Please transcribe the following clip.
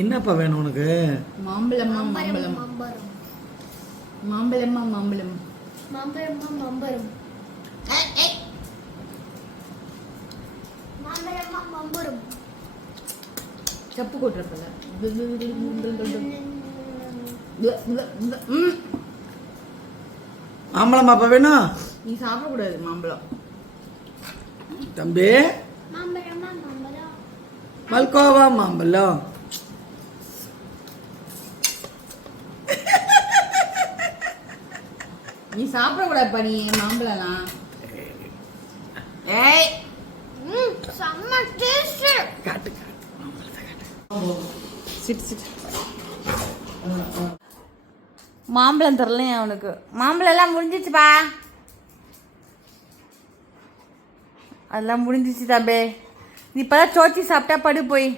என்னப்பா வேணும் உனக்கு? மாம்பழமா மாம்பழம். மாம்பழமா மாம்பழம். மாம்பழமா மாம்பழம். மாம்பழமா மாம்பழம். சப்பு கொட்டுறப்பல மாம்பழமாப்பா வேணும்? நீ சாப்பிடக்கூடாது மாம்பழம். தம்பி மாம்பழமா மாம்பழம். மல்கோவா மாம்பழம். நீ சாப்பிடக்கூடாதுப்பா நீ மாம்பழம்லாம். ஏய் செம்ம டேஸ்ட். காட்டு காட்டு மாம்பழத்தை காட்டு. Sit sit. மாம்பழம் தரலையா அவனுக்கு? மாம்பழம் எல்லாம் முடிஞ்சிச்சுப்பா. அதெல்லாம் முடிஞ்சிச்சு தம்பி. நீ இப்பதான் சோச்சி சாப்பிட்டா படு போய்.